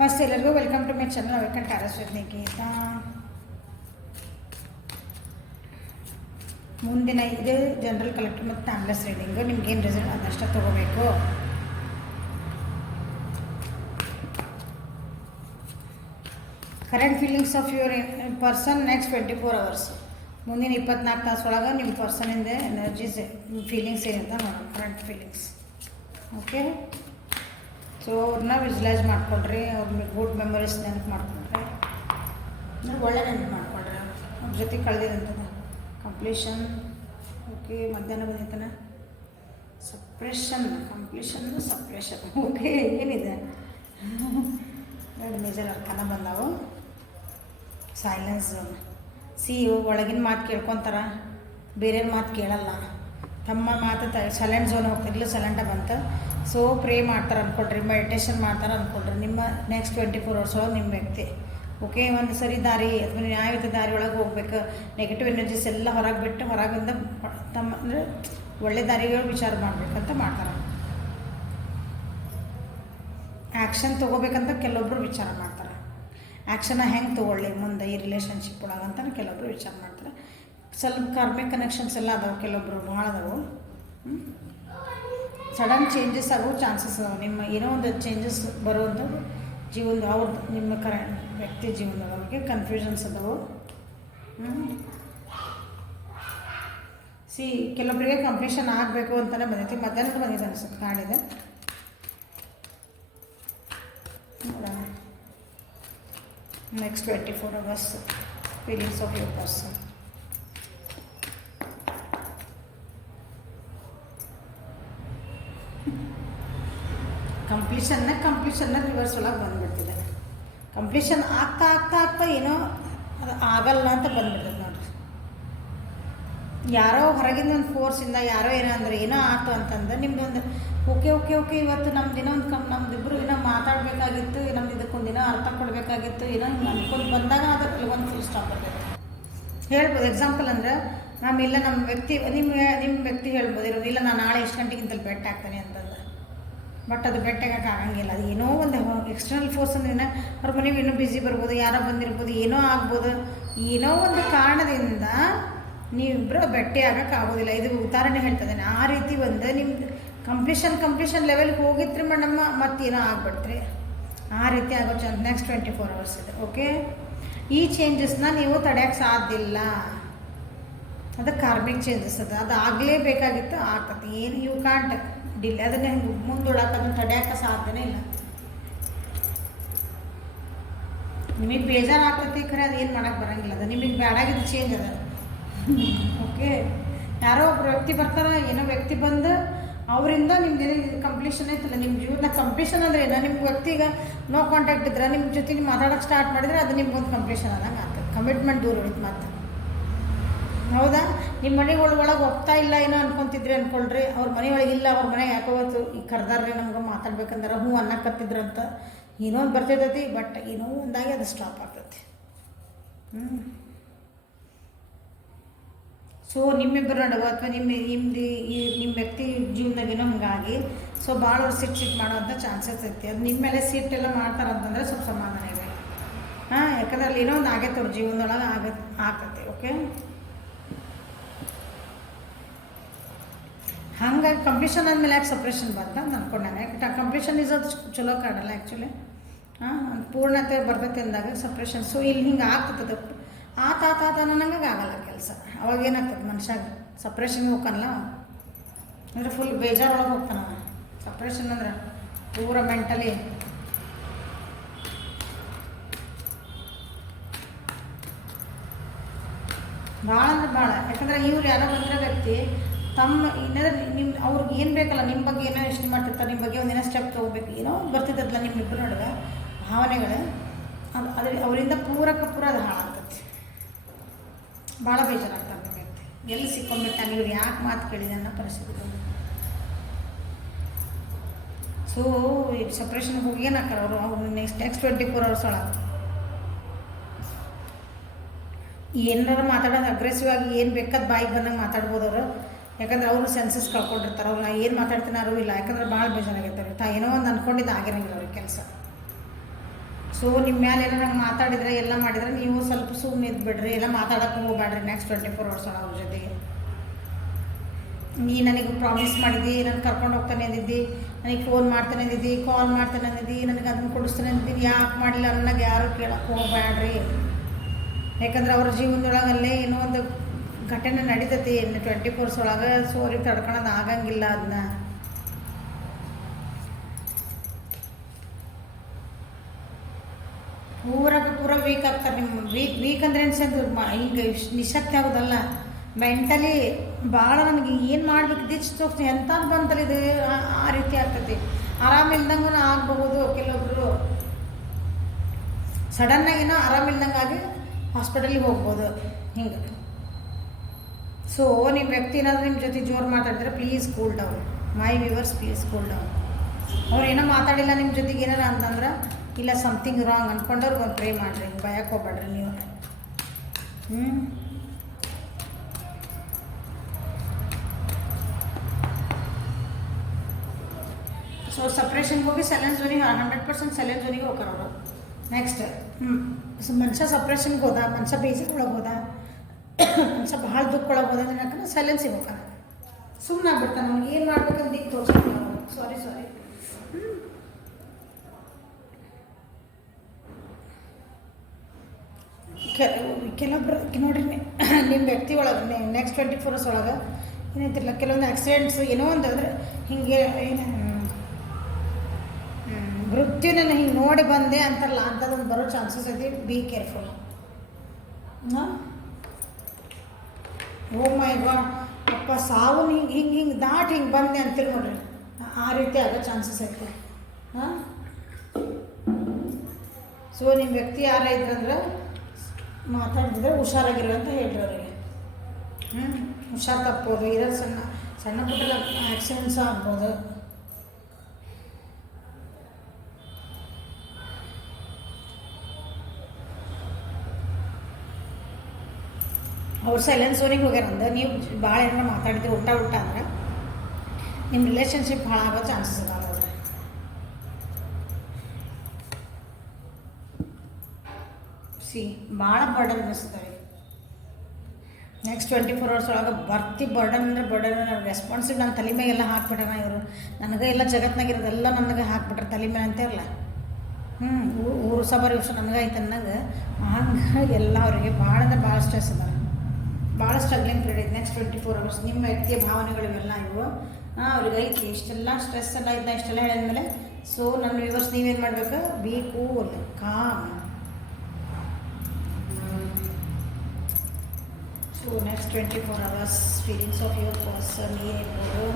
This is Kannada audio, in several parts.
ಫಸ್ಟ್ ಎಲ್ಲರಿಗೂ welcome to my channel awaken tarot with Niketa. ಮುಂದಿನ ಇದು ಜನರಲ್ ಕಲೆಕ್ಟರ್ ಮತ್ತು ಟೈಮ್ಲೆಸ್ ರೀಡಿಂಗು. ನಿಮ್ಗೇನು ರಿಸಲ್ಟ್ ಅದಷ್ಟೇ ತೊಗೋಬೇಕು. Current feelings of your person next 24 hours. ಮುಂದಿನ 24 ತಾಸೊಳಗೆ ನಿಮ್ಮ ಪರ್ಸನಿಂದ ಎನರ್ಜೀಸ್ ಫೀಲಿಂಗ್ಸ್ ಏನಂತ ನೋಡೋಣ. Current feelings okay. ಸೊ ಅವ್ರನ್ನ ವಿಜುವಲೈಸ್ ಮಾಡ್ಕೊಂಡ್ರಿ, ಅವ್ರ ಗುಡ್ ಮೆಮೊರೀಸ್ ನೆನಪು ಮಾಡ್ಕೊಂಡ್ರಿ, ಒಳ್ಳೆ ನೆನಪು ಮಾಡ್ಕೊಂಡ್ರಿ, ಅವ್ರ ಜೊತೆ ಕಳೆದಿರಂತದ ಕಂಪ್ಲೀಷನ್. ಓಕೆ, ಮಧ್ಯಾಹ್ನ ಬಂದಿತ್ತನ ಸಪ್ರೆಷನ್, ಕಂಪ್ಲೀಷನ್ನು ಸಪ್ರೆಷನ್. ಓಕೆ, ಏನಿದೆ ಎರಡು ಮೇಜರ್ ಅರ್ಕನ ಬಂದವು. ಸೈಲೆನ್ಸ್ ಸಿ, ಒಳಗಿನ ಮಾತು ಕೇಳ್ಕೊತಾರ, ಬೇರೆ ಮಾತು ಕೇಳಲ್ಲ. ತಮ್ಮ ಮಾತು ಸೈಲೆಂಟ್ ಝೋನ್ ಹೋಗ್ತಿರ್ಲಿಲ್ಲ, ಸೈಲೆಂಟಾಗಿ ಬಂತು. ಸೊ ಪ್ರೇ ಮಾಡ್ತಾರೆ ಅಂದ್ಕೊಳ್ರಿ, ಮೆಡಿಟೇಷನ್ ಮಾಡ್ತಾರೆ ಅಂದ್ಕೊಳ್ರಿ. ನಿಮ್ಮ ನೆಕ್ಸ್ಟ್ 24 hours ಒಳಗೆ ನಿಮ್ಮ ವ್ಯಕ್ತಿ ಓಕೆ ಒಂದು ಸರಿ ದಾರಿ ಅಥವಾ ನ್ಯಾಯಯುತ ದಾರಿ ಒಳಗೆ ಹೋಗ್ಬೇಕು. ನೆಗೆಟಿವ್ ಎನರ್ಜೀಸ್ ಎಲ್ಲ ಹೊರಗೆ ಬಿಟ್ಟು ಹೊರಗಿಂದ ತಮ್ಮ ಅಂದರೆ ಒಳ್ಳೆ ದಾರಿಗಳು ವಿಚಾರ ಮಾಡಬೇಕಂತ ಮಾಡ್ತಾರೆ. ಆ್ಯಕ್ಷನ್ ತೊಗೋಬೇಕಂತ ಕೆಲವೊಬ್ಬರು ವಿಚಾರ ಮಾಡ್ತಾರೆ. ಆ್ಯಕ್ಷನ್ನ ಹೆಂಗೆ ತೊಗೊಳ್ಳಿ ಮುಂದೆ ಈ ರಿಲೇಷನ್ಶಿಪ್ ಒಳಗೆ ಅಂತ ಕೆಲವೊಬ್ಬರು ವಿಚಾರ ಮಾಡ್ತಾರೆ. ಸ್ವಲ್ಪ ಕಾರ್ಮಿಕ್ ಕನೆಕ್ಷನ್ಸ್ ಎಲ್ಲ ಅದಾವೆ, ಕೆಲವೊಬ್ಬರು ಭಾಳ ಅದಾವೆ. ಸಡನ್ ಚೇಂಜಸ್ ಆಗೋ ಚಾನ್ಸಸ್ ಅದಾವೆ. ನಿಮ್ಮ ಏನೋ ಒಂದು ಚೇಂಜಸ್ ಬರೋದು ಜೀವನದ ಅವ್ರದ್ದು ನಿಮ್ಮ ವ್ಯಕ್ತಿ ಜೀವನದವ್ರಿಗೆ ಕನ್ಫ್ಯೂಷನ್ಸ್ ಅದಾವೆ. ಸಿ, ಕೆಲವೊಬ್ಬರಿಗೆ ಕಂಪ್ಲೀಷನ್ ಆಗಬೇಕು ಅಂತಲೇ ಬಂದೈತಿ. ಮಧ್ಯಾಹ್ನದ ಬಂದಿದೆ ಅನ್ಸುತ್ತೆ, ಕಾಡಿದೆ ನೋಡೋಣ. Next 24 hours feelings of your person. ಕಂಪ್ಲೀಷನ್ನ ರಿವರ್ಸ್ ಒಳಗೆ ಬಂದುಬಿಡ್ತಿದೆ. ಕಂಪ್ಲೀಷನ್ ಆಗ್ತಾ ಆಗ್ತಾ ಆಗ್ತಾ ಏನೋ ಅದು ಆಗಲ್ಲ ಅಂತ ಬಂದುಬಿಡ್ತದೆ ನೋಡ್ರಿ. ಯಾರೋ ಹೊರಗಿಂದ ಒಂದು ಫೋರ್ಸಿಂದ ಯಾರೋ ಏನೋ ಅಂದರೆ ಏನೋ ಆಯ್ತು ಅಂತಂದ್ರೆ ನಿಮ್ಮದೊಂದು ಓಕೆ ಇವತ್ತು ನಮ್ದು ಒಂದು ನಮ್ದಿಬ್ಬರು ಏನೋ ಮಾತಾಡಬೇಕಾಗಿತ್ತು, ನಮ್ದು ಇದಕ್ಕೊಂದು ಏನೋ ಅರ್ಥ ಕೊಡಬೇಕಾಗಿತ್ತು, ಏನೋ ಹಿಂಗೆ ಅಂದ್ಕೊಂಡು ಬಂದಾಗ ಅದಕ್ಕೆ ಒಂದು ಫುಲ್ ಸ್ಟಾಪ್ ಬರ್ತದೆ ಹೇಳ್ಬೋದು. ಎಕ್ಸಾಂಪಲ್ ಅಂದರೆ ಇಲ್ಲ ನಮ್ಮ ವ್ಯಕ್ತಿ ನಿಮ್ಮ ವ್ಯಕ್ತಿ ಹೇಳ್ಬೋದು ಇರೋದು, ಇಲ್ಲ ನಾನು ನಾಳೆ ಎಷ್ಟು ಗಂಟೆಗಿಂತಲ್ಲಿ ಬೆಟ್ ಆಗ್ತಾನೆ ಅಂತಂದ್ರೆ. ಬಟ್ ಅದು ಬೆಟ್ಟಾಗಕ್ಕೆ ಆಗಂಗಿಲ್ಲ. ಅದು ಏನೋ ಒಂದು ಎಕ್ಸ್ಟರ್ನಲ್ ಫೋರ್ಸ್ ಅಂದ್ರೆ ಅವ್ರ ಮನೆಗೆ ಏನೋ ಬ್ಯುಸಿ ಬರ್ಬೋದು, ಯಾರೋ ಬಂದಿರ್ಬೋದು, ಏನೋ ಆಗ್ಬೋದು. ಏನೋ ಒಂದು ಕಾರಣದಿಂದ ನೀವಿಬ್ಬರು ಭೇಟಿ ಆಗಕ್ಕೆ ಆಗೋದಿಲ್ಲ. ಇದು ಉದಾಹರಣೆ ಹೇಳ್ತದೇನೆ. ಆ ರೀತಿ ಒಂದು ನಿಮ್ದು ಕಂಪ್ಲೀಷನ್ ಲೆವೆಲ್ಗೆ ಹೋಗಿದ್ರಿ ಮೇಡಮ್ಮ, ಮತ್ತೇನೋ ಆಗ್ಬಿಡ್ತ್ರಿ. ಆ ರೀತಿ ಆಗೋ ನೆಕ್ಸ್ಟ್ 24 hours ಇದೆ ಓಕೆ. ಈ ಚೇಂಜಸ್ನ ನೀವು ತಡೆಯೋಕ್ಕೆ ಸಾಧ್ಯ ಇಲ್ಲ. ಅದು ಕಾರ್ಮಿಕ್ ಚೇಂಜಸ್ ಅದು ಆಗಲೇಬೇಕಾಗಿತ್ತು, ಆಗ್ತದೆ. ಏನು ಯು ಕಾಂಟ್ ಡಿಲೇ ಅದನ್ನೇ ಹೆಂಗೆ ಮುಂದೂಡಕ್ಕೆ ಅದನ್ನು ತಡೆಯೋಕ್ಕೆ ಸಾಧ್ಯನೇ ಇಲ್ಲ. ನಿಮಗೆ ಬೇಜಾರು ಆಗ್ತೈತಿ ಖರೆ, ಅದು ಏನು ಮಾಡೋಕ್ಕೆ ಬರೋಂಗಿಲ್ಲ. ಅದು ನಿಮಗೆ ಬೇಡಾಗಿದ್ದು ಚೇಂಜ್ ಅದ ಓಕೆ. ಯಾರೋ ಒಬ್ಬರು ವ್ಯಕ್ತಿ ಬರ್ತಾರೆ, ಏನೋ ವ್ಯಕ್ತಿ ಬಂದು ಅವರಿಂದ ನಿಮ್ದು ಕಂಪ್ಲೀಷನ್ ಐತಲ್ಲ ನಿಮ್ಮ ಜೀವನ. ಕಂಪ್ಲೀಷನ್ ಅಂದರೆ ಏನೋ ನಿಮ್ಮ ವ್ಯಕ್ತಿಗೆ ನೋ ಕಾಂಟ್ಯಾಕ್ಟ್ ಇದ್ರೆ ನಿಮ್ಮ ಜೊತೆ ನೀವು ಮಾತಾಡೋಕ್ಕೆ ಸ್ಟಾರ್ಟ್ ಮಾಡಿದರೆ ಅದು ನಿಮ್ಗೊಂದು ಕಂಪ್ಲೀಷನ್ ಆದಂಗೆ ಆಗ್ತದೆ. ಕಮಿಟ್ಮೆಂಟ್ ದೂರ ಉಳಿತು ಮತ್ತೆ. ಹೌದಾ, ನಿಮ್ಮ ಮನೆಗಳೊಳಗೆ ಹೋಗ್ತಾ ಇಲ್ಲ ಏನೋ ಅನ್ಕೊತಿದ್ರಿ ಅಂದ್ಕೊಳ್ರಿ. ಅವ್ರ ಮನೆಯೊಳಗೆ ಇಲ್ಲ, ಅವ್ರ ಮನೆಗೆ ಯಾಕೋವತ್ತು ಈಗ ಕರೆದಾರ್ರಿ ನಮ್ಗೆ ಮಾತಾಡ್ಬೇಕಂದ್ರೆ ಹ್ಞೂ ಅನ್ನಕತ್ತಿದ್ರಂತ ಏನೋ ಒಂದು ಬರ್ತೈತೈತಿ. ಬಟ್ ಏನೋ ಒಂದಾಗಿ ಅದು ಸ್ಟಾಪ್ ಆಗ್ತೈತಿ. ಸೊ ನಿಮ್ಮಿಬ್ಬರ ನಡುವೆ ಅಥವಾ ನಿಮ್ಮ ವ್ಯಕ್ತಿ ಜೀವನದಾಗ ಏನೋ ಹಂಗಾಗಿ ಸೊ ಭಾಳ ಅವ್ರು ಸಿಟ್ ಮಾಡೋವಂಥ ಚಾನ್ಸಸ್ ಐತಿ. ಅದು ನಿಮ್ಮ ಮೇಲೆ ಸಿಟ್ಟೆಲ್ಲ ಮಾಡ್ತಾರಂತಂದ್ರೆ ಸ್ವಲ್ಪ ಸಮಾಧಾನ ಇದೆ. ಯಾಕಂದ್ರೆ ಅಲ್ಲಿ ಏನೋ ಒಂದು ಆಗೈತೆ ಅವ್ರ ಜೀವನದೊಳಗೆ ಆಗ್ತೈತಿ ಓಕೆ. ಹಂಗಾಗಿ ಕಂಪ್ಲೀಷನ್ ಆದಮೇಲೆ ಯಾಕೆ ಸಪ್ರೇಷನ್ ಬಂತ ಅಂತ ಅಂದ್ಕೊಂಡಾನೆ. ಯಾಕೆ ಕಂಪ್ಲೀಷನ್ ಇಸ್ ಅದು ಚಲೋ ಕಾಡಲ್ಲ ಆ್ಯಕ್ಚುಲಿ. ಪೂರ್ಣತೆ ಬರ್ತೈತೆ ಅಂದಾಗ ಸಪ್ರೇಷನ್. ಸೊ ಇಲ್ಲಿ ಹಿಂಗೆ ಆಗ್ತದೆ ಆತ ನನಗೆ ಆಗಲ್ಲ ಕೆಲಸ. ಅವಾಗ ಏನಾಗ್ತದೆ ಮನುಷ್ಯಾಗ ಸಪ್ರೇಷನ್ಗೆ ಹೋಗ್ಕನಲ್ಲ ಅಂದರೆ ಫುಲ್ ಬೇಜಾರೊಳಗೆ ಹೋಗ್ತಾನ. ಸಪ್ರೇಷನ್ ಅಂದ್ರೆ ಪೂರ ಮೆಂಟಲಿ ಭಾಳ ಅಂದ್ರೆ ಭಾಳ. ಯಾಕಂದ್ರೆ ಇವ್ರು ಯಾರೋ ಬಂದರೆ ವ್ಯಕ್ತಿ ತಮ್ಮ ಏನಾದ್ರೆ ಅವ್ರಿಗೆ ಏನು ಬೇಕಲ್ಲ, ನಿಮ್ಮ ಬಗ್ಗೆ ಏನೋ ಎಷ್ಟು ಮಾಡ್ತಿರ್ತಾರೆ, ನಿಮ್ಮ ಬಗ್ಗೆ ಒಂದಿನ ಸ್ಟೆಪ್ ತೊಗೋಬೇಕು, ಏನೋ ಬರ್ತಿದ್ದಲ್ಲ ನಿಮ್ಮಿಬ್ಬರು ನಡುವೆ ಭಾವನೆಗಳು. ಅದು ಅವರಿಂದ ಪೂರ ಅದು ಹಾಳಾಗ್ತದೆ. ಭಾಳ ಬೇಜಾರಾಗ್ತಾರೆ ವ್ಯಕ್ತಿ. ಎಲ್ಲಿ ಸಿಕ್ಕೊಂಡ್ಬಿಟ್ಟಾನೆ, ಇವ್ರು ಯಾಕೆ ಮಾತು ಕೇಳಿದೆ ಅನ್ನೋ ಪರಿಸ್ಥಿತಿ ಬಂದು. ಸೊ ಈ ಸಪ್ರೇಷನ್ಗೆ ಹೋಗಿ ಏನು ಹಾಕಾರ ಅವ್ರು ನೆಕ್ಸ್ಟ್ 24 hours ಒಳಗೆ ಏನಾರು ಮಾತಾಡೋದು ಅಗ್ರೆಸಿವ್ ಆಗಿ ಏನು ಬೇಕಾದ ಬಾಯಿಗೆ ಬಂದಂಗೆ ಮಾತಾಡ್ಬೋದು ಅವರು. ಯಾಕಂದ್ರೆ ಅವರು ಸೆನ್ಸಸ್ ಕಳ್ಕೊಂಡಿರ್ತಾರೆ. ಅವ್ರು ನಾ ಏನು ಮಾತಾಡ್ತೀನಿ ಅರಿವಿಲ್ಲ. ಯಾಕಂದ್ರೆ ಭಾಳ ಬೇಜಾರಾಗಿರ್ತಾರೆ. ಏನೋ ಒಂದು ಅಂದ್ಕೊಂಡಿದ್ದು ಆಗಿರಂಗಿಲ್ಲ ಅವ್ರಿಗೆ ಕೆಲಸ. ಸೊ ನಿಮ್ಮ ಮೇಲೆ ಏನೋ ನಂಗೆ ಮಾತಾಡಿದ್ರೆ ಎಲ್ಲ ಮಾಡಿದ್ರೆ ನೀವು ಸ್ವಲ್ಪ ಸುಮ್ಮನೆ ಇದ್ಬಿಡ್ರಿ, ಎಲ್ಲ ಮಾತಾಡೋಕ್ಕೆ ಹೋಗ್ಬೇಡ್ರಿ ನೆಕ್ಸ್ಟ್ 24 hours ಒಳಗೆ ಅವ್ರ ಜೊತೆಗೆ. ನೀ ನನಗೆ ಪ್ರಾಮಿಸ್ ಮಾಡಿದ್ದಿ, ನಾನು ಕರ್ಕೊಂಡು ಹೋಗ್ತಾನೆ ಅಂದಿದ್ದಿ, ನನಗೆ ಫೋನ್ ಮಾಡ್ತಾನೆ ಅಂದಿದ್ದಿ, ಕಾಲ್ ಮಾಡ್ತಾನೆ ಅಂದಿದ್ದಿ, ನನಗೆ ಅದನ್ನು ಕೊಡಿಸ್ತಾನೆ ಅಂದಿದ್ದೀನಿ, ಯಾಕೆ ಮಾಡಲಿಲ್ಲ ಅನ್ನೋದು ಯಾರು ಕೇಳೋಕ್ಕೆ ಹೋಗ್ಬೇಡ್ರಿ. ಯಾಕಂದ್ರೆ ಅವ್ರ ಜೀವನದೊಳಗಲ್ಲೇ ಏನೋ ಒಂದು ಘಟನೆ ನಡೀತೈತಿ 24 hours ಒಳಗೆ. ಸೊ ಅವ್ರಿಗೆ ತಡ್ಕೊಳೋದು ಆಗಂಗಿಲ್ಲ ಅದನ್ನ. ಪೂರ ವೀಕ್ ಆಗ್ತಾರೆ. ನಿಮ್ಮ ವೀಕ್ ಅಂದರೆ ಹಿಂಗೆ ನಿಶಕ್ತಿ ಆಗೋದಲ್ಲ, ಮೆಂಟಲಿ ಭಾಳ ನನಗೆ ಏನು ಮಾಡ್ಬೇಕು ದಿಷ್ಟು ಎಂಥದ್ದು ಬಂತಲ್ಲ ಇದು ಆ ರೀತಿ ಆಗ್ತೈತಿ. ಆರಾಮಿಲ್ದಂಗೂ ಆಗಬಹುದು. ಕೆಲವೊಬ್ಬರು ಸಡನ್ನಾಗಿನೋ ಆರಾಮಿಲ್ದಂಗಾಗಿ ಹಾಸ್ಪಿಟಲಿಗೆ ಹೋಗ್ಬೋದು ಹಿಂಗೆ. ಸೊ ನಿಮ್ಮ ವ್ಯಕ್ತಿ ಏನಾದರೂ ನಿಮ್ಮ ಜೊತೆ ಜೋರು ಮಾತಾಡಿದ್ರೆ please cool down. My viewers please cool down. ಅವ್ರು ಏನೋ ಮಾತಾಡಿಲ್ಲ ನಿಮ್ಮ ಜೊತೆಗೆ ಏನಾರ ಅಂತಂದ್ರೆ ಇಲ್ಲ ಸಮಥಿಂಗ್ ರಾಂಗ್ ಅಂದ್ಕೊಂಡವ್ರಿಗೆ ಒಂದು ಪ್ರೇ ಮಾಡಿರಿ, ಭಯಕ್ಕೆ ಹೋಗ್ಬೇಡ್ರಿ ನೀವು. ಸೊ ಸಪ್ರೇಷನ್ಗೆ ಹೋಗಿ ಸೈಲೆಂಟ್ ಝೋನಿಗೆ 100% ಸೈಲೆಂಟ್ ಝೋನಿಗೆ ಹೋಗ್ತಾರೆ ಅವರು. ನೆಕ್ಸ್ಟ್ ಸೊ ಮನುಷ್ಯ ಸಪ್ರೇಷನ್ಗೆ ಹೋದ, ಮನುಷ್ಯ ಬೇಜಾರೊಳಗೆ ಹೋದ, ಮನುಷ್ಯ ಭಾಳ ದುಃಖೊಳಗೆ ಹೋದ ಯಾಕಂದ್ರೆ ಸೈಲೆನ್ಸಿಗೆ ಹೋಗ್ತಾನೆ, ಸುಮ್ಮನೆ ಆಗ್ಬಿಡ್ತಾನೆ. ನಮ್ಗೆ ಏನು ಮಾಡ್ಬೇಕಂತ ದಿಕ್ಕು ತೋರಿಸ್ತಾನೆ. ಸಾರಿ ಕೆಲವೊಬ್ರು ನೋಡ್ರಿ ನಿಮ್ಮ ವ್ಯಕ್ತಿ ಒಳಗೆ ನೆಕ್ಸ್ಟ್ 24 hours ಒಳಗೆ ಏನಂತಿಲ್ಲ, ಕೆಲವೊಂದು ಆಕ್ಸಿಡೆಂಟ್ಸ್ ಏನೋ ಒಂದು ಅಂದರೆ ಹಿಂಗೆ ಏನು ಮೃತ್ಯುನ ಹಿಂಗೆ ನೋಡಿ ಬಂದೆ ಅಂತಾರಲ್ಲ, ಅಂಥದ್ದೊಂದು ಬರೋ ಚಾನ್ಸಸ್ ಐತಿ. Be careful. Oh my god, ಅಪ್ಪ ಸಾವು ಹಿಂಗೆ ದಾಟ್ ಹಿಂಗೆ ಬಂದೆ ಅಂತೀರಿ ನೋಡ್ರಿ, ಆ ರೀತಿ ಆಗೋ ಚಾನ್ಸಸ್ ಐತಿ. ಸೊ ನಿಮ್ಮ ವ್ಯಕ್ತಿ ಯಾರ ಇದ್ರಂದ್ರೆ ಮಾತಾಡಿದ್ರೆ ಹುಷಾರಾಗಿರೋ ಅಂತ ಹೇಳ್ರಿ ಅವರಿಗೆ. ಹುಷಾರು ತಪ್ಬೋದು, ಇರೋ ಸಣ್ಣ ಪುಟ್ಟ ಆಕ್ಸಿಡೆಂಟ್ಸ್ ಆಗ್ಬೋದು. ಅವ್ರು ಸೈಲೆನ್ಸ್ ಝೋನಿಗೆ ಹೋಗ್ಯಾರಂದ್ರೆ ನೀವು ಭಾಳ ಏನಾರ ಮಾತಾಡಿದ್ರೆ ಉಲ್ಟಾ ಅಂದ್ರೆ ನಿಮ್ಮ ರಿಲೇಷನ್ಶಿಪ್ ಹಾಳಾಗೋ ಚಾನ್ಸಸ್ ಅದಾವ ನೋಡ್ರಿ. ಭಾಳ ಬರ್ಡನ್ ಅನಿಸ್ತವೆ ನೆಕ್ಸ್ಟ್ 24 hours ಒಳಗೆ. ಬರ್ಡನ್ ಅಂದರೆ ಬರ್ಡನ್ ರೆಸ್ಪಾನ್ಸಿಬಲ್ ನನ್ನ ತಲೆ ಮೇಗೆಲ್ಲ ಹಾಕ್ಬಿಟ್ಟಾರ ಇವರು. ನನಗೆ ಎಲ್ಲ ಜಗತ್ತಿನಾಗಿರೋದೆಲ್ಲ ನನಗೆ ಹಾಕ್ಬಿಟ್ರೆ ತಲೆ ಮೇಲೆ ಅಂತಿರಲ್ಲ. ಊರು ಸಬರ್ ವಿಷಯ ನನಗೆ ಐತೆ ಅನ್ನಂಗೆ ಹಂಗೆ ಎಲ್ಲ ಅವರಿಗೆ ಭಾಳ ಅಂದ್ರೆ ಭಾಳ ಸ್ಟ್ರೆಸ್ ಅದ, ಭಾಳ ಸ್ಟ್ರಗ್ಲಿಂಗ್ ಪೀರಿಯಡ್ ಐತೆ ನೆಕ್ಸ್ಟ್ 24 hours. ನಿಮ್ಮ ವ್ಯಕ್ತಿಯ ಭಾವನೆಗಳು ಇವೆಲ್ಲ ಇವು ಅವ್ರಿಗೆ ಐತಿ. ಇಷ್ಟೆಲ್ಲ ಸ್ಟ್ರೆಸ್ ಎಲ್ಲ ಐತೆ, ಇಷ್ಟೆಲ್ಲ ಹೇಳಿದ್ಮೇಲೆ ಸೊ ನನ್ನ ವ್ಯೂವರ್ಸ್ ನೀವೇನು ಮಾಡಬೇಕು, be cool calm. So next 24 hours feelings of your person ಏನಿರ್ಬೋದು.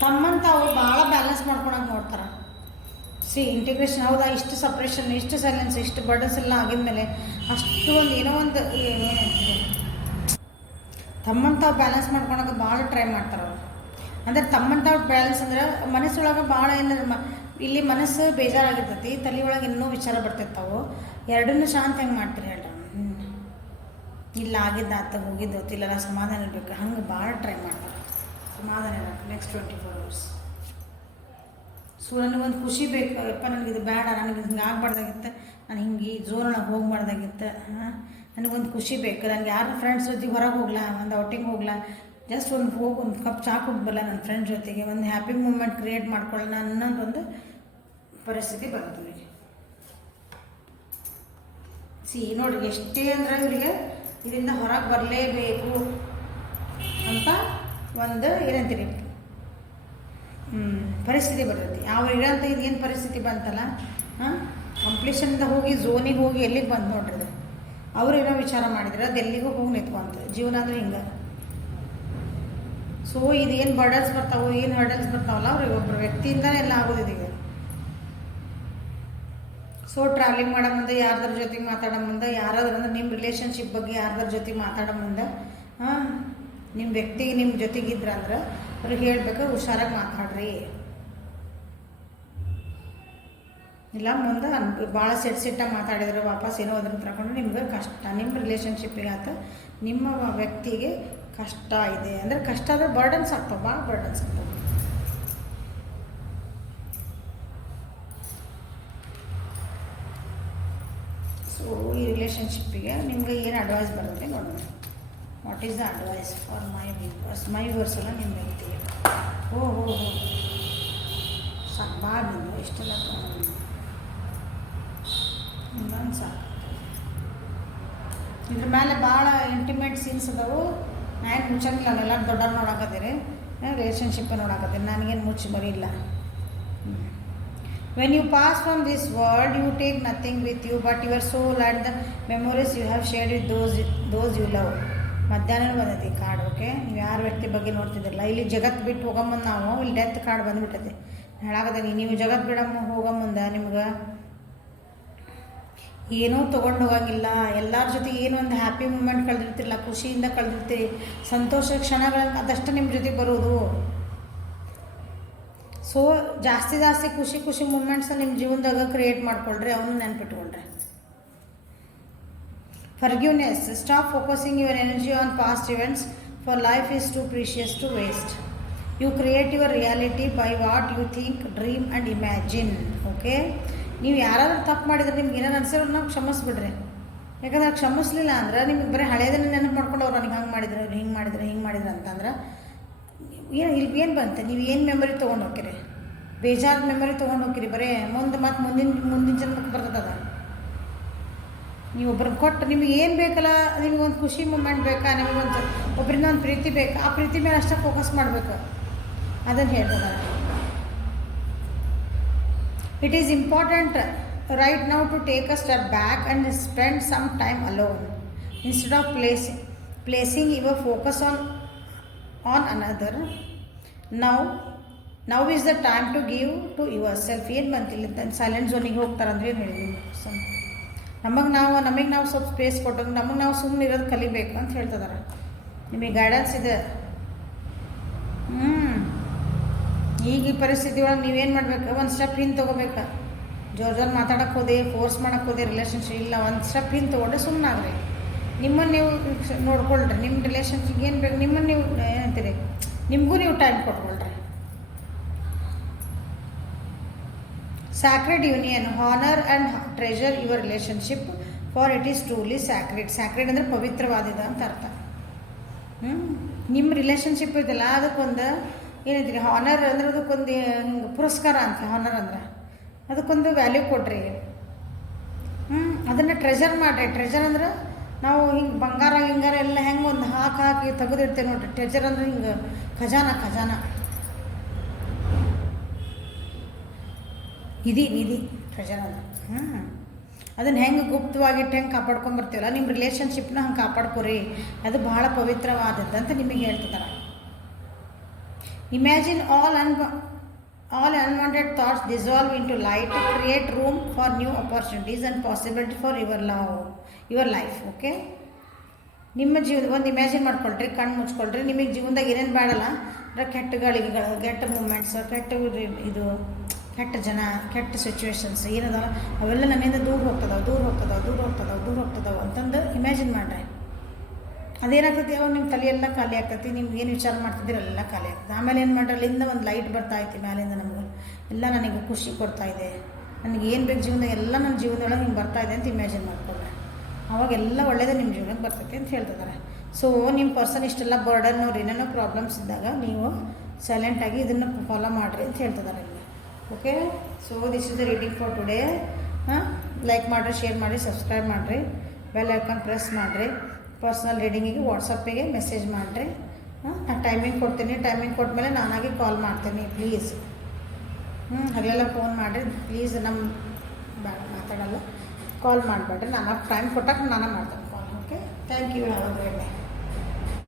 ತಮ್ಮಂತ ಅವ್ರು ಭಾಳ ಬ್ಯಾಲೆನ್ಸ್ ಮಾಡ್ಕೊಳಕ್ಕೆ ನೋಡ್ತಾರೆ. ಇಂಟಿಗ್ರೇಷನ್ ಹೌದಾ, ಇಷ್ಟು ಸಪ್ರೇಷನ್, ಇಷ್ಟು ಸೈಲೆನ್ಸ್, ಇಷ್ಟು ಬರ್ಡನ್ಸ್ ಎಲ್ಲ ಆಗಿದ್ಮೇಲೆ ಅಷ್ಟು ಒಂದು ಏನೋ ಒಂದು ತಮ್ಮಂತಾವು ಬ್ಯಾಲೆನ್ಸ್ ಮಾಡ್ಕೊಳಕ್ಕೆ ಭಾಳ ಟ್ರೈ ಮಾಡ್ತಾರೆ ಅವರು. ಅಂದರೆ ತಮ್ಮಂತಾವು ಬ್ಯಾಲೆನ್ಸ್ ಅಂದ್ರೆ ಮನಸ್ಸೊಳಗೆ ಭಾಳ ಏನಂದ್ರೆ ಇಲ್ಲಿ ಮನಸ್ಸು ಬೇಜಾರಾಗಿರ್ತೈತಿ, ತಲೆ ಒಳಗೆ ಇನ್ನೂ ವಿಚಾರ ಬರ್ತಿರ್ತಾವೆ. ಎರಡನ್ನೂ ಶಾಂತ ಹೆಂಗೆ ಮಾಡ್ತೀರಿ ಹೇಳ್ರಿ. ಇಲ್ಲ ಆಗಿದ್ದಾತ ಹೋಗಿದ್ದು ಇಲ್ಲೆಲ್ಲ ಸಮಾಧಾನ ಇರಬೇಕು, ಹಂಗೆ ಭಾಳ ಟ್ರೈ ಮಾಡ್ತಾರೆ ಸಮಾಧಾನ ಇರೋಕ್ಕೆ ನೆಕ್ಸ್ಟ್ 24 hours. ಸೊ ನನಗೊಂದು ಖುಷಿ ಬೇಕು, ಯಪ್ಪ ನನಗಿದು ಬೇಡ, ನನಗೆ ಹಿಂಗೆ ಆಗಬಾರ್ದಾಗಿತ್ತು, ನಾನು ಹಿಂಗೆ ಈ ಝೋನೊಳಗೆ ಹೋಗ್ಬಾರ್ದಾಗಿತ್ತು. ನನಗೊಂದು ಖುಷಿ ಬೇಕು, ನನಗೆ ಯಾರು ಫ್ರೆಂಡ್ಸ್ ಜೊತೆಗೆ ಹೊರಗೆ ಹೋಗ್ಲಾ, ಒಂದು ಔಟಿಂಗ್ ಹೋಗ್ಲಾ, ಜಸ್ಟ್ ಒಂದು ಕಪ್ ಚಾ ಕುಡ್ಬಲ್ಲ ನನ್ನ ಫ್ರೆಂಡ್ ಜೊತೆಗೆ, ಒಂದು ಹ್ಯಾಪಿ ಮೂಮೆಂಟ್ ಕ್ರಿಯೇಟ್ ಮಾಡ್ಕೊಳ್ಳೋಣ ಅನ್ನೋದೊಂದು ಪರಿಸ್ಥಿತಿ ಬರ್ತದೆ. ನೋಡ್ರಿ ಎಷ್ಟೇ ಅಂದ್ರೆ ಇವರಿಗೆ ಇದರಿಂದ ಹೊರಗೆ ಬರಲೇಬೇಕು ಅಂತ ಒಂದು ಏನಂತೀರಿ ಪರಿಸ್ಥಿತಿ ಬರ್ತೈತಿ. ಅವ್ರು ಇರೋಂಥ ಇದೇನು ಪರಿಸ್ಥಿತಿ ಬಂತಲ್ಲ, ಕಂಪ್ಲೀಷನ್ದ ಹೋಗಿ ಝೋನಿಗೆ ಹೋಗಿ ಎಲ್ಲಿಗೆ ಬಂದು ನೋಡ್ರಿ ಅದು ಅವ್ರು ಏನೋ ವಿಚಾರ ಮಾಡಿದ್ರೆ ಅದು ಎಲ್ಲಿಗೂ ಹೋಗಿ ನಿಂತ್ಕೊಂತ. ಜೀವನ ಅಂದರೆ ಹಿಂಗೆ. ಸೊ ಇದೇನು ಬರ್ಡನ್ಸ್ ಬರ್ತಾವೋ, ಏನು ಹರ್ಡಲ್ಸ್ ಬರ್ತಾವಲ್ಲ ಅವ್ರಿಗೆ ಒಬ್ಬರು ವ್ಯಕ್ತಿಯಿಂದನೇ ಎಲ್ಲ ಆಗೋದಿದೆ. ಸೊ ಟ್ರಾವೆಲಿಂಗ್ ಮಾಡೋ ಮುಂದೆ ಯಾರ್ದಾರ ಜೊತೆಗೆ ಮಾತಾಡೋ ಮುಂದೆ, ಯಾರಾದ್ರೂ ಅಂದ್ರೆ ನಿಮ್ಮ ರಿಲೇಷನ್ಶಿಪ್ ಬಗ್ಗೆ ಯಾರ್ದಾರ ಜೊತೆಗೆ ಮಾತಾಡೋ ಮುಂದೆ ನಿಮ್ಮ ವ್ಯಕ್ತಿಗೆ ನಿಮ್ಮ ಜೊತೆಗಿದ್ರಂದ್ರೆ ಅವ್ರಿಗೆ ಹೇಳ್ಬೇಕು ಹುಷಾರಾಗಿ ಮಾತಾಡ್ರಿ. ಇಲ್ಲ ಮುಂದೆ ಭಾಳ ಸಿಟ್ಟಾಗಿ ಮಾತಾಡಿದ್ರೆ ವಾಪಸ್ ಏನೋ ಅದನ್ನು ತಗೊಂಡು ನಿಮ್ಗೆ ಕಷ್ಟ, ನಿಮ್ಮ ರಿಲೇಷನ್ಶಿಪ್ಪಿಗೆ ಆತ ನಿಮ್ಮ ವ್ಯಕ್ತಿಗೆ ಕಷ್ಟ ಇದೆ ಅಂದರೆ ಕಷ್ಟ ಆದರೆ ಬರ್ಡನ್ಸ್ ಆಗ್ತಾವೆ, ಭಾಳ ಬರ್ಡನ್ಸ್ ಆಗ್ತಾವೆ. ಸೊ ಈ ರಿಲೇಷನ್ಶಿಪ್ಪಿಗೆ ನಿಮ್ಗೆ ಏನು ಅಡ್ವೈಸ್ ಬರುತ್ತೆ ನೋಡೋಣ. What is the advice for my viewers ಎಲ್ಲ ನಿಮ್ಮ ವ್ಯಕ್ತಿಗೆ? ಓ ಸಾಕು ಭಾಳ ನೀವು ಇಷ್ಟೆಲ್ಲ ಇನ್ನೊಂದು ಸಾಕು. ಇದ್ರ ಮೇಲೆ ಭಾಳ ಇಂಟಿಮೇಟ್ ಸೀನ್ಸ್ ಅದಾವು. ನಾನು ಮುಚ್ಚಂಗಿಲ್ಲ, ನಾವೆಲ್ಲ ದೊಡ್ಡವ್ರು ನೋಡಾಕತ್ತೀರಿ, ರಿಲೇಷನ್ಶಿಪ್ ನೋಡಾಕತ್ತೀರಿ, ನನಗೇನು ಮುಚ್ಚಿ ಬರೀ ಇಲ್ಲ. When you pass from this world, you take nothing with you but your soul and the memories you have shared with those you love. ಮಧ್ಯಾಹ್ನ ಬಂದೈತಿ ಕಾರ್ಡ್. ಓಕೆ, ನೀವು ಯಾರ ವ್ಯಕ್ತಿ ಬಗ್ಗೆ ನೋಡ್ತಿದ್ದಿರಲ್ಲ, ಇಲ್ಲಿ ಜಗತ್ತು ಬಿಟ್ಟು ಹೋಗಂಬಂದು ನಾವು ಇಲ್ಲಿ ಡೆತ್ ಕಾರ್ಡ್ ಬಂದುಬಿಟ್ಟೈತಿ. ಹೇಳಾಕತ್ತೀನಿ, ನೀವು ಜಗತ್ತು ಬಿಡಮ್ಮ ಹೋಗಂಬಂದ ನಿಮ್ಗೆ ಏನೂ ತೊಗೊಂಡು ಹೋಗಂಗಿಲ್ಲ. ಎಲ್ಲರ ಜೊತೆ ಏನೋ ಒಂದು ಹ್ಯಾಪಿ ಮೂಮೆಂಟ್ ಕಳೆದಿರ್ತಿರಲ್ಲ, ಖುಷಿಯಿಂದ ಕಳೆದಿರ್ತೀರಿ, ಸಂತೋಷ ಕ್ಷಣಗಳನ್ನು ಅದಷ್ಟು ನಿಮ್ಮ ಜೊತೆಗೆ ಬರೋದು. ಸೊ ಜಾಸ್ತಿ ಖುಷಿ ಮೂಮೆಂಟ್ಸ್ ನಿಮ್ಮ ಜೀವನದಾಗ ಕ್ರಿಯೇಟ್ ಮಾಡ್ಕೊಳ್ರಿ, ಅವನು ನೆನ್ಪಿಟ್ಕೊಳ್ರಿ. Forgiveness, stop focusing your energy on past events, for life is too precious to waste. You create your reality by what you think, dream and imagine. Okay, ನೀವು ಯಾರಾದ್ರೂ ತಪ್ಪು ಮಾಡಿದ್ರೆ ನಿಮ್ಗೆ ಏನಾರು ಅನ್ಸಿರೋ ನಾವು ಕ್ಷಮಿಸ್ಬಿಡ್ರಿ. ಯಾಕಂದ್ರೆ ಕ್ಷಮಿಸ್ಲಿಲ್ಲ ಅಂದ್ರೆ ನಿಮ್ಗೆ ಬರೀ ಹಳೇದನ್ನು ನೆನಪು ಮಾಡ್ಕೊಂಡು ಅವ್ರು ನನಗೆ ಹಂಗೆ ಮಾಡಿದ್ರು, ಹಿಂಗೆ ಮಾಡಿದ್ರು ಅಂತಂದ್ರೆ ಏನು ಬಂತೆ? ನೀವು ಏನು ಮೆಮೊರಿ ತೊಗೊಂಡು ಹೋಗ್ತೀರಿ? ಬೇಜಾರು ಮೆಮೊರಿ ತೊಗೊಂಡು ಹೋಗ್ತೀರಿ. ಬರೀ ಮುಂದಿನ ಜನ್ಮಕ್ಕೆ ಬರ್ತದ. ನೀವು ಒಬ್ರಿಗೆ ಕೊಟ್ಟು ನಿಮಗೆ ಏನು ಬೇಕಲ್ಲ, ನಿಮಗೊಂದು ಖುಷಿ ಮೂಮೆಂಟ್ ಬೇಕಾ, ನಿಮಗೊಂದು ಒಬ್ಬರಿಂದ ಒಂದು ಪ್ರೀತಿ ಬೇಕಾ, ಆ ಪ್ರೀತಿ ಮೇಲೆ ಅಷ್ಟೇ ಫೋಕಸ್ ಮಾಡಬೇಕು. ಅದನ್ನು ಹೇಳ್ತದ. It is important right now to take a step back and spend some time alone instead of placing your focus on another. Now is the time to give to yourself. ಏನು ಬಂತಿಲ್ಲ ಸೈಲೆಂಟ್ ಝೋನಿಗೆ ಹೋಗ್ತಾರಂದ್ರೆ ಏನು ಹೇಳಿದ್ದೀನಿ, ನಮಗೆ ನಾವು ಸ್ವಲ್ಪ ಸ್ಪೇಸ್ ಕೊಟ್ಟಂಗೆ ನಮಗೆ ನಾವು ಸುಮ್ಮನೆ ಇರೋದು ಕಲಿಬೇಕು ಅಂತ ಹೇಳ್ತಿದ್ದಾರೆ. ನಿಮಗೆ ಗೈಡೆನ್ಸ್ ಇದೆ. ಈಗ ಈ ಪರಿಸ್ಥಿತಿ ಒಳಗೆ ನೀವೇನು ಮಾಡಬೇಕು, ಒಂದು ಸ್ಟೆಪ್ ಹಿಂದೆ ತೊಗೋಬೇಕು. ಜೋರ್ ಮಾತಾಡೋಕ್ಕೆ ಹೋದೆ, ಫೋರ್ಸ್ ಮಾಡೋಕ್ಕೆ ಹೋದೆ ರಿಲೇಷನ್ಶಿಪ್ ಇಲ್ಲ, ಒಂದು ಸ್ಟೆಪ್ ಹಿಂದೆ ತೊಗೊಂಡ್ರೆ ಸುಮ್ಮನಾಗ್ರಿ. ನಿಮ್ಮನ್ನು ನೀವು ನೋಡ್ಕೊಳ್ರಿ, ನಿಮ್ಮ ರಿಲೇಷನ್ಶಿಪ್ ಏನು ಬೇಕು, ನಿಮ್ಮನ್ನು ನೀವು ಏನಂತೀರಿ, ನಿಮಗೂ ನೀವು ಟೈಮ್ ಕೊಟ್ಕೊಳ್ರಿ. Sacred union, honour and treasure your relationship for it is truly sacred. Sacred ಅಂದರೆ ಪವಿತ್ರವಾದಿದ ಅಂತ ಅರ್ಥ. ನಿಮ್ಮ ರಿಲೇಷನ್ಶಿಪ್ ಇದೆಲ್ಲ ಅದಕ್ಕೊಂದು ಏನಂತೀರಿ, ಹಾನರ್ ಅಂದ್ರೆ ಅದಕ್ಕೊಂದು ಹಿಂಗೆ ಪುರಸ್ಕಾರ ಅಂತ. ಹಾನರ್ ಅಂದ್ರೆ ಅದಕ್ಕೊಂದು ವ್ಯಾಲ್ಯೂ ಕೊಡ್ರಿ. ಅದನ್ನು ಟ್ರೆಷರ್ ಮಾಡಿರಿ. ಟ್ರೆಷರ್ ಅಂದ್ರೆ ನಾವು ಹಿಂಗೆ ಬಂಗಾರ ಎಲ್ಲ ಹೆಂಗೆ ಒಂದು ಹಾಕಿ ತೆಗೆದಿರ್ತೇವೆ ನೋಡ್ರಿ. ಟ್ರೆಜರ್ ಅಂದ್ರೆ ಹಿಂಗೆ ಖಜಾನ ನಿಧಿ ಟ್ರೆಜರ್ ಅಂದ್ರೆ. ಅದನ್ನು ಹೆಂಗೆ ಗುಪ್ತವಾಗಿಟ್ಟು ಹೆಂಗೆ ಕಾಪಾಡ್ಕೊಂಬರ್ತೀವಲ್ಲ, ನಿಮ್ಮ ರಿಲೇಷನ್ಶಿಪ್ನ ಹಂಗೆ ಕಾಪಾಡ್ಕೊರಿ. ಅದು ಭಾಳ ಪವಿತ್ರವಾದದ್ದಂತ ನಿಮಗೆ ಹೇಳ್ತಿದ್ದಾರೆ. Imagine all unwanted thoughts dissolve into light, create room for new opportunities and possibility for your life. Okay, ನಿಮ್ಮ ಜೀವನ ಒಂದು ಇಮ್ಯಾಜಿನ್ ಮಾಡ್ಕೊಳ್ರಿ, ಕಣ್ಣು ಮುಚ್ಕೊಳ್ರಿ. ನಿಮಗೆ ಜೀವನದಾಗ ಏನೇನು ಬೇಡಲ್ಲ ಅಂದರೆ ಕೆಟ್ಟ ಗಳಿಗೆಗಳು, ಕೆಟ್ಟ ಮೂಮೆಂಟ್ಸ್, ಕೆಟ್ಟ ಜನ, ಕೆಟ್ಟ ಸಿಚುವೇಶನ್ಸ್ ಏನದಲ್ಲ ಅವೆಲ್ಲ ನನ್ನಿಂದ ದೂರ ಹೋಗ್ತದವು ಅಂತಂದು ಇಮ್ಯಾಜಿನ್ ಮಾಡ್ರಿ. ಅದೇನಾಗ್ತೈತಿ, ಅವಾಗ ನಿಮ್ಮ ತಲೆಯೆಲ್ಲ ಖಾಲಿ ಆಗ್ತೈತಿ. ನಿಮ್ಗೆ ಏನು ವಿಚಾರ ಮಾಡ್ತಿದ್ದೀರ ಎಲ್ಲ ಖಾಲಿ ಆಗ್ತದೆ. ಆಮೇಲೆ ಏನು ಮಾಡ್ರಿ, ಅಲ್ಲಿಂದ ಒಂದು ಲೈಟ್ ಬರ್ತಾಯಿತ್ತು ಮೇಲಿಂದ, ನಮಗೆ ಎಲ್ಲ ನನಗೆ ಖುಷಿ ಕೊಡ್ತಾಯಿದೆ, ನನಗೆ ಏನು ಬೇಕು ಜೀವನದಾಗ ಎಲ್ಲ ನನ್ನ ಜೀವನದೊಳಗೆ ಹಿಂಗೆ ಬರ್ತಾಯಿದೆ ಅಂತ ಇಮ್ಯಾಜಿನ್ ಮಾಡ್ಕೊಂಡ್ರೆ ಅವಾಗೆಲ್ಲ ಒಳ್ಳೇದೇ ನಿಮ್ಮ ಜೀವನಕ್ಕೆ ಬರ್ತೈತೆ ಅಂತ ಹೇಳ್ತಿದ್ದಾರೆ. ಸೊ ನಿಮ್ಮ ಪರ್ಸನ್ ಇಷ್ಟೆಲ್ಲ ಬರ್ಡನ್ ಏನೇನೋ ಪ್ರಾಬ್ಲಮ್ಸ್ ಇದ್ದಾಗ ನೀವು ಸೈಲೆಂಟಾಗಿ ಇದನ್ನು ಫಾಲೋ ಮಾಡಿರಿ ಅಂತ ಹೇಳ್ತಿದ್ದಾರೆ ನಿಮಗೆ. Okay, so this is the reading for today. Like ಮಾಡಿರಿ, ಶೇರ್ ಮಾಡಿರಿ, ಸಬ್ಸ್ಕ್ರೈಬ್ ಮಾಡಿರಿ, ಬೆಲ್ ಐಕಾನ್ ಪ್ರೆಸ್ ಮಾಡಿರಿ. ಪರ್ಸ್ನಲ್ ರೀಡಿಂಗಿಗೆ ವಾಟ್ಸಪ್ಪಿಗೆ ಮೆಸೇಜ್ ಮಾಡಿರಿ. ನಾನು ಟೈಮಿಂಗ್ ಕೊಡ್ತೀನಿ. ಟೈಮಿಂಗ್ ಕೊಟ್ಮೇಲೆ ನಾನಾಗಿ ಕಾಲ್ ಮಾಡ್ತೀನಿ. ಪ್ಲೀಸ್ ಅಲ್ಲೆಲ್ಲ ಫೋನ್ ಮಾಡಿರಿ ಪ್ಲೀಸ್. ನಮ್ಮ ಮಾತಾಡಲ್ಲ, ಕಾಲ್ ಮಾಡಿಬಿಡ್ರಿ. ನಾನು ಟೈಮ್ ಕೊಟ್ಟಾಗ ನಾನು ಮಾಡ್ತೇನೆ call. Okay, thank you. Have a great day.